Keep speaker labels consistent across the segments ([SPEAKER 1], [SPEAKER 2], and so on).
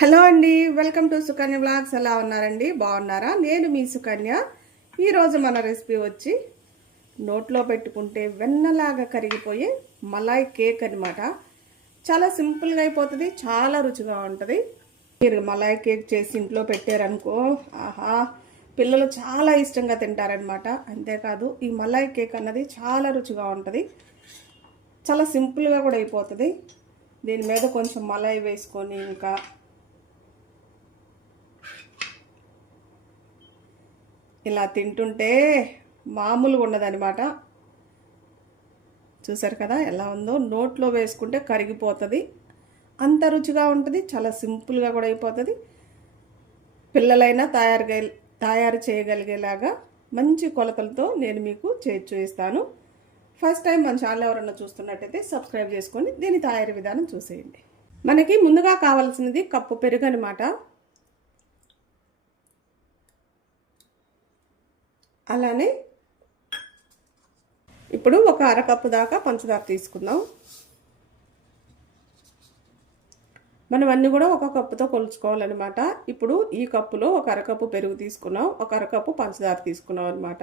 [SPEAKER 1] Hello అండి welcome to Sukanya blogs ఎలా ఉన్నారండి? బాగున్నారా? నేను మీ సుకన్య. ఈరోజు మన రెసిపీ వచ్చి నోట్లో పెట్టుకుంటే వెన్నలాగా కరిగిపోయే మలాయ్ కేక్ అనమాట చాలా సింపుల్గా అయిపోతుంది చాలా రుచిగా ఉంటుంది. మీరు మలాయ్ కేక్ చేసి ఇంట్లో పెట్టారనుకో ఆహా పిల్లలు చాలా ఇష్టంగా తింటారనమాట అంతేకాదు ఈ మలాయ్ కేక్ అన్నది చాలా రుచిగా ఉంటుంది. చాలా సింపుల్గా కూడా అయిపోతుంది. దీని మీద కొంచెం మలాయి వేసుకొని ఇంకా ఇలా తింటుంటే మామూలుగా ఉన్నదనమాట చూసారు కదా ఎలా ఉందో? నోట్లో వేసుకుంటే కరిగిపోతుంది. అంత రుచిగా ఉంటుంది చాలా సింపుల్గా కూడా అయిపోతుంది. పిల్లలైనా తయారు తయారు చేయగలిగేలాగా మంచి కొలతలతో నేను మీకు చేసి చూపిస్తాను. ఫస్ట్ టైం మన ఛానల్ ఎవరన్నా చూస్తున్నట్టయితే సబ్స్క్రైబ్ చేసుకొని దీని తయారీ విధానం చూసేయండి. మనకి ముందుగా కావాల్సినది కప్పు పెరుగు అనమాట అలానే ఇప్పుడు ఒక అరకప్పు దాకా పంచదార తీసుకుందాం. మనం అన్నీ కూడా ఒక కప్పుతో కొలుచుకోవాలన్నమాట. ఇప్పుడు ఈ కప్పులో ఒక అరకప్పు పెరుగు తీసుకున్నాం. ఒక అరకప్పు పంచదార తీసుకున్నాం అనమాట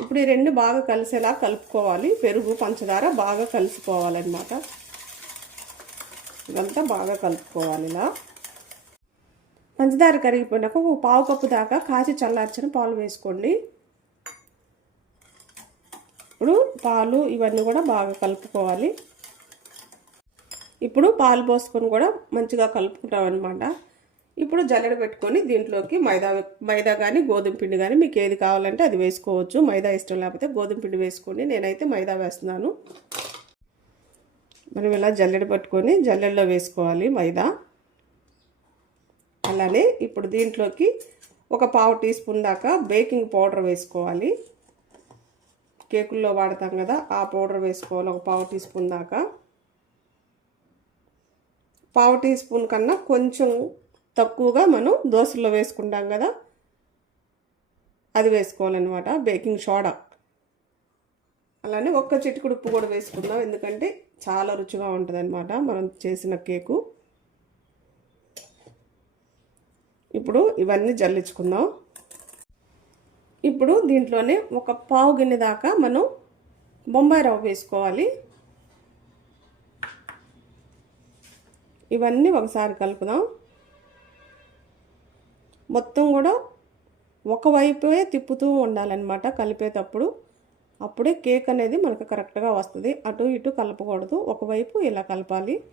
[SPEAKER 1] ఇప్పుడు ఈ రెండు బాగా కలిసేలా కలుపుకోవాలి. పెరుగు పంచదార బాగా కలిసిపోవాలన్నమాట. ఇదంతా బాగా కలుపుకోవాలి ఇలా. పంచదార కరిగిపోయినాక ఒక పావు కప్పు దాకా కాచి చల్లార్చిన పాలు వేసుకోండి. ఇప్పుడు పాలు ఇవన్నీ కూడా బాగా కలుపుకోవాలి. ఇప్పుడు పాలు పోసుకొని కూడా మంచిగా కలుపుకుంటాం అనమాట ఇప్పుడు జల్లెడ పెట్టుకొని దీంట్లోకి మైదా మైదా కానీ గోధుమ పిండి కానీ మీకు ఏది కావాలంటే అది వేసుకోవచ్చు. మైదా ఇష్టం లేకపోతే గోధుమ పిండి వేసుకోండి. నేనైతే మైదా వేస్తున్నాను. మనం ఇలా జల్లెడ పట్టుకొని జల్లెడలో వేసుకోవాలి మైదా. అలానే ఇప్పుడు దీంట్లోకి ఒక పావు టీ స్పూన్ దాకా బేకింగ్ పౌడర్ వేసుకోవాలి. కేకుల్లో వాడతాం కదా ఆ పౌడర్ వేసుకోవాలి ఒక పావు టీ స్పూన్ దాకా. పావు టీ స్పూన్ కన్నా కొంచెం తక్కువగా మనం దోశల్లో వేసుకుంటాం కదా అది వేసుకోవాలన్నమాట బేకింగ్ సోడా. అలానే ఒక్క చిటికుడు ఉప్పు కూడా వేసుకుందాం ఎందుకంటే చాలా రుచిగా ఉంటుంది అనమాట మనం చేసిన కేకు. ఇప్పుడు ఇవన్నీ జల్లించుకుందాం. ఇప్పుడు దీంట్లోనే ఒక పావు గిన్నె దాకా మనం బొంబాయి రవ్వ వేసుకోవాలి. ఇవన్నీ ఒకసారి కలుపుదాం. మొత్తం కూడా ఒకవైపే తిప్పుతూ ఉండాలన్నమాట కలిపేటప్పుడు. అప్పుడే కేక్ అనేది మనకు కరెక్ట్గా వస్తుంది. అటు ఇటు కలపకూడదు. ఒకవైపు ఇలా కలపాలి.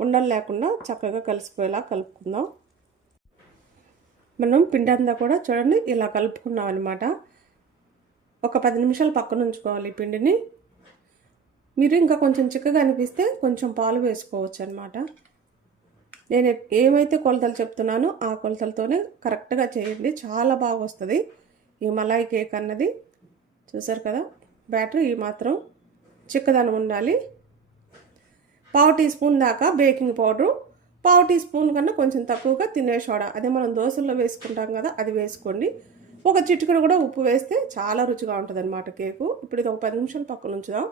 [SPEAKER 1] ఉండలు లేకుండా చక్కగా కలిసిపోయేలా కలుపుకుందాం. మనం పిండి అంతా కూడా చూడండి ఇలా కలుపుకున్నాం అనమాట ఒక పది నిమిషాలు పక్కన ఉంచుకోవాలి పిండిని. మీరు ఇంకా కొంచెం చిక్కగా అనిపిస్తే కొంచెం పాలు వేసుకోవచ్చు అనమాట నేను ఏమైతే కొలతలు చెప్తున్నానో ఆ కొలతలతోనే కరెక్ట్గా చేయండి. చాలా బాగా వస్తుంది. ఈ మలాయి కేక్ అన్నది. చూసారు కదా? బ్యాటర్ ఈ మాత్రం చిక్కదనం ఉండాలి. పావు టీ స్పూన్ దాకా బేకింగ్ పౌడరు పావు టీ స్పూన్ కన్నా కొంచెం తక్కువగా తినే సోడా. అదే మనం దోశల్లో వేసుకుంటాం కదా అది వేసుకోండి. ఒక చిటికెడు కూడా ఉప్పు వేస్తే చాలా రుచిగా ఉంటుంది అనమాట కేకు. ఇప్పుడు ఇది ఒక పది నిమిషాలు పక్కన ఉంచుదాం.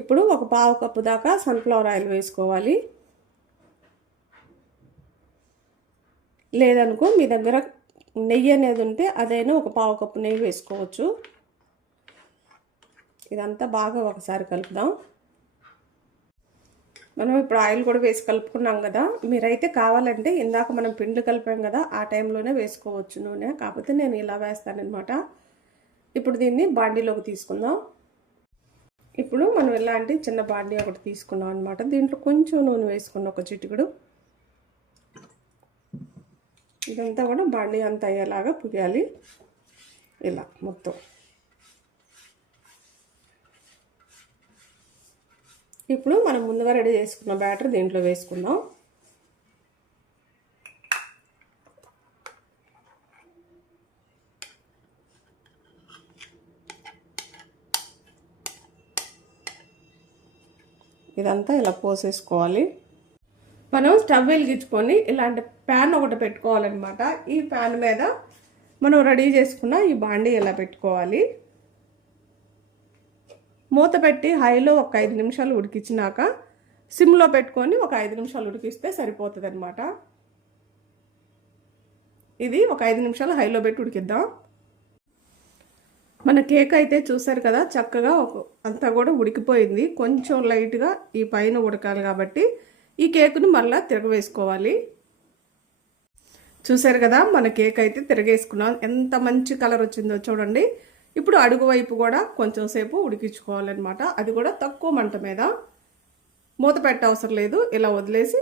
[SPEAKER 1] ఇప్పుడు ఒక పావు కప్పు దాకా సన్ఫ్లవర్ ఆయిల్ వేసుకోవాలి. లేదనుకో మీ దగ్గర నెయ్యి అనేది ఉంటే అదైనా ఒక పావు కప్పు నెయ్యి వేసుకోవచ్చు. ఇదంతా బాగా ఒకసారి కలుపుదాం. మనం ఇప్పుడు ఆయిల్ కూడా వేసి కలుపుకున్నాం కదా. మీరైతే కావాలంటే ఇందాక మనం పిండి కలిపాం కదా ఆ టైంలోనే వేసుకోవచ్చు నూనె. కాకపోతే నేను ఇలా వేస్తానమాట ఇప్పుడు దీన్ని బాండీలోకి తీసుకుందాం. ఇప్పుడు మనం ఇలాంటి చిన్న బాండీ ఒకటి తీసుకున్నాం అనమాట దీంట్లో కొంచెం నూనె వేసుకున్న ఒక చిటికుడు. ఇదంతా కూడా బాండీ అంతా అయ్యేలాగా పుయ్యాలి. ఇలా మొత్తం. ఇప్పుడు మనం ముందుగా రెడీ చేసుకున్న బ్యాటర్ దీంట్లో వేసుకుందాం. ఇదంతా ఇలా పోసేసుకోవాలి. మనం స్టవ్ వెలిగించుకొని ఇలాంటి ప్యాన్ ఒకటి పెట్టుకోవాలన్నమాట. ఈ ప్యాన్ మీద మనం రెడీ చేసుకున్న ఈ బాండీ ఇలా పెట్టుకోవాలి? మూత పెట్టి హైలో ఒక ఐదు నిమిషాలు ఉడికించినాక సిమ్లో పెట్టుకొని ఒక ఐదు నిమిషాలు ఉడికిస్తే సరిపోతుంది అనమాట ఇది ఒక ఐదు నిమిషాలు హైలో పెట్టి ఉడికిద్దాం. మన కేక్ అయితే చూసారు కదా చక్కగా ఒక అంతా కూడా ఉడికిపోయింది. కొంచెం లైట్గా ఈ పైన ఉడకాలి కాబట్టి ఈ కేకును మళ్ళీ తిరగవేసుకోవాలి. చూసారు కదా మన కేక్ అయితే తిరగేసుకున్నాం. ఎంత మంచి కలర్ వచ్చిందో చూడండి. ఇప్పుడు అడుగు వైపు కూడా కొంచెం సేపు ఉడికించుకోవాలన్నమాట. అది కూడా తక్కువ మంట మీద. మూత పెట్ట అవసరం లేదు. ఇలా వదిలేసి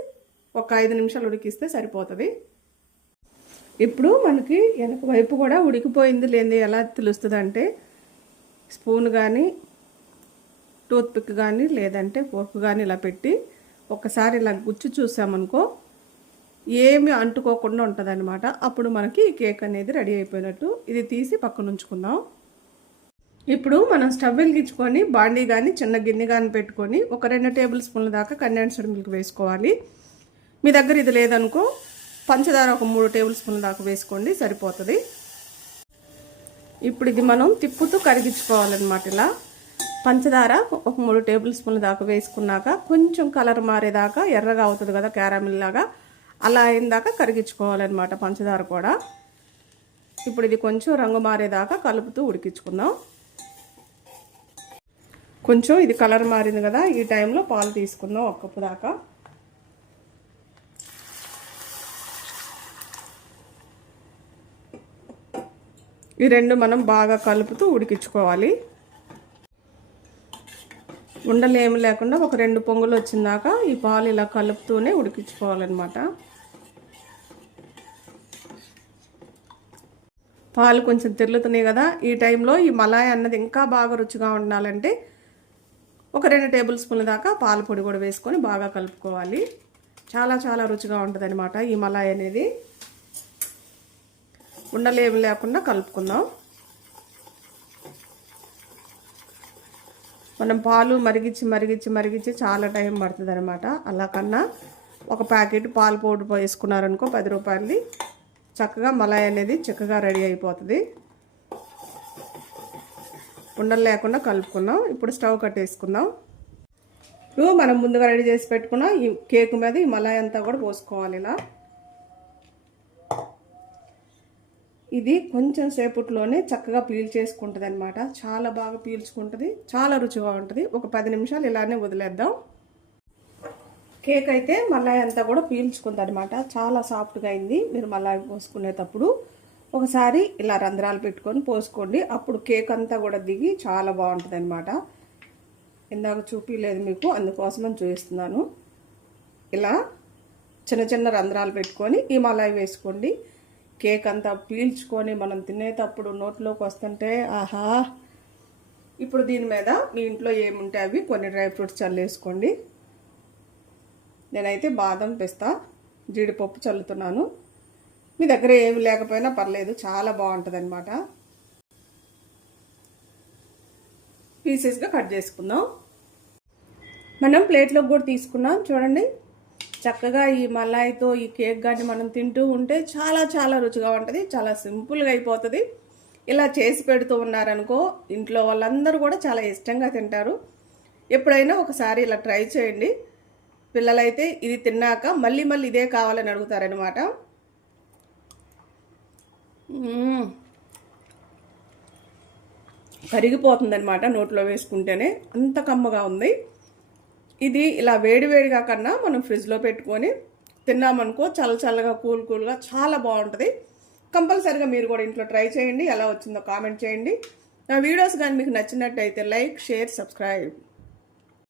[SPEAKER 1] ఒక ఐదు నిమిషాలు ఉడికిస్తే సరిపోతుంది. ఇప్పుడు మనకి వెనక వైపు కూడా ఉడికిపోయింది లేని ఎలా తెలుస్తుంది అంటే స్పూన్ కానీ టూత్పిక్ కానీ లేదంటే ఫోర్క్ కానీ ఇలా పెట్టి ఒకసారి ఇలా గుచ్చి చూసామనుకో ఏమి అంటుకోకుండా ఉంటుందనమాట అప్పుడు మనకి ఈ కేక్ అనేది రెడీ అయిపోయినట్టు. ఇది తీసి పక్కన ఉంచుకుందాం ఇప్పుడు మనం స్టవ్ వెలిగించుకొని బాండీ కానీ చిన్న గిన్నె కానీ పెట్టుకొని ఒక రెండు టేబుల్ స్పూన్ల దాకా కండెన్స్డ్ మిల్క్ వేసుకోవాలి. మీ దగ్గర ఇది లేదనుకో పంచదార ఒక మూడు టేబుల్ స్పూన్ల దాకా వేసుకోండి సరిపోతుంది. ఇప్పుడు ఇది మనం తిప్పుతూ కరిగించుకోవాలన్నమాట ఇలా. పంచదార ఒక మూడు టేబుల్ స్పూన్ల దాకా వేసుకున్నాక కొంచెం కలర్ మారేదాకా ఎర్రగా అవుతుంది కదా క్యారామిల్ లాగా అలా అయిందాక కరిగించుకోవాలన్నమాట పంచదార కూడా. ఇప్పుడు ఇది కొంచెం రంగు మారేదాకా కలుపుతూ ఉడికించుకుందాం. కొంచెం ఇది కలర్ మారింది కదా ఈ టైంలో పాలు తీసుకుందాం ఒక కప్పు దాకా. ఈ రెండు మనం బాగా కలుపుతూ ఉడికించుకోవాలి. ఉండలు ఏమి లేకుండా ఒక రెండు పొంగులు వచ్చిందాక ఈ పాలు ఇలా కలుపుతూనే ఉడికించుకోవాలన్నమాట. పాలు కొంచెం తిరుగుతున్నాయి కదా ఈ టైంలో ఈ మలాయ్ అన్నది ఇంకా బాగా రుచిగా ఉండాలంటే ఒక రెండు టేబుల్ స్పూన్ల దాకా పాల పొడి కూడా వేసుకొని బాగా కలుపుకోవాలి. చాలా చాలా రుచిగా ఉంటుంది అనమాట ఈ మలాయ్ అనేది. ఉండలేమి లేకుండా కలుపుకుందాం. మనం పాలు మరిగించి మరిగించి మరిగించి చాలా టైం పడుతుంది అనమాట అలా కన్నా ఒక ప్యాకెట్ పాలు పౌడర్ వేసుకున్నారనుకో పది రూపాయలది. చక్కగా మలాయ్ అనేది చక్కగా రెడీ అయిపోతుంది. ఉండలు లేకుండా కలుపుకున్నాం ఇప్పుడు స్టవ్ కట్టేసుకుందాం. ఇప్పుడు మనం ముందుగా రెడీ చేసి పెట్టుకున్న ఈ కేక్ మీద ఈ మలాయి అంతా కూడా పోసుకోవాలి ఇలా. ఇది కొంచెం సేపట్లోనే చక్కగా పీల్ చేసుకుంటుంది అనమాట చాలా బాగా పీల్చుకుంటుంది. చాలా రుచిగా ఉంటుంది. ఒక పది నిమిషాలు ఇలానే వదిలేద్దాం. కేక్ అయితే మళ్ళీ అంతా కూడా పీల్చుకుంది అనమాట చాలా సాఫ్ట్గా అయింది. మీరు మళ్ళీ పోసుకునేటప్పుడు ఒకసారి ఇలా రంధ్రాలు పెట్టుకొని పోసుకోండి. అప్పుడు కేక్ అంతా కూడా దిగి చాలా బాగుంటుంది అనమాట ఇందాక చూపించలేదు మీకు అందుకోసమని చూపిస్తున్నాను. ఇలా చిన్న చిన్న రంధ్రాలు పెట్టుకొని ఈ మలాయి వేసుకోండి. కేక్ అంతా పీల్చుకొని మనం తినేటప్పుడు నోట్లోకి వస్తుంటే ఆహా! ఇప్పుడు దీని మీద మీ ఇంట్లో ఏముంటే అవి కొన్ని డ్రై ఫ్రూట్స్ చల్లేసుకోండి. నేనైతే బాదం పిస్తా జీడిపప్పు చల్లుతున్నాను. మీ దగ్గర ఏమి లేకపోయినా పర్లేదు చాలా బాగుంటుంది అనమాట పీసెస్గా కట్ చేసుకుందాం. మనం ప్లేట్లోకి కూడా తీసుకున్నాం. చూడండి చక్కగా ఈ మలాయితో ఈ కేక్ కానీ మనం తింటూ ఉంటే చాలా చాలా రుచిగా ఉంటుంది. చాలా సింపుల్గా అయిపోతుంది. ఇలా చేసి పెడుతూ ఉన్నారనుకో ఇంట్లో వాళ్ళందరూ కూడా చాలా ఇష్టంగా తింటారు. ఎప్పుడైనా ఒకసారి ఇలా ట్రై చేయండి. పిల్లలైతే ఇది తిన్నాక మళ్ళీ మళ్ళీ ఇదే కావాలని అడుగుతారనమాట కరిగిపోతుందనమాట నోట్లో వేసుకుంటేనే. అంత కమ్మగా ఉంది. ఇది ఇలా వేడివేడిగా కన్నా మనం ఫ్రిడ్జ్లో పెట్టుకొని తిన్నామనుకో చల్ల చల్లగా కూల్ కూల్గా చాలా బాగుంటుంది. కంపల్సరిగా మీరు కూడా ఇంట్లో ట్రై చేయండి. ఎలా వచ్చిందో కామెంట్ చేయండి. నా వీడియోస్ కానీ మీకు నచ్చినట్టయితే లైక్ షేర్ సబ్స్క్రైబ్.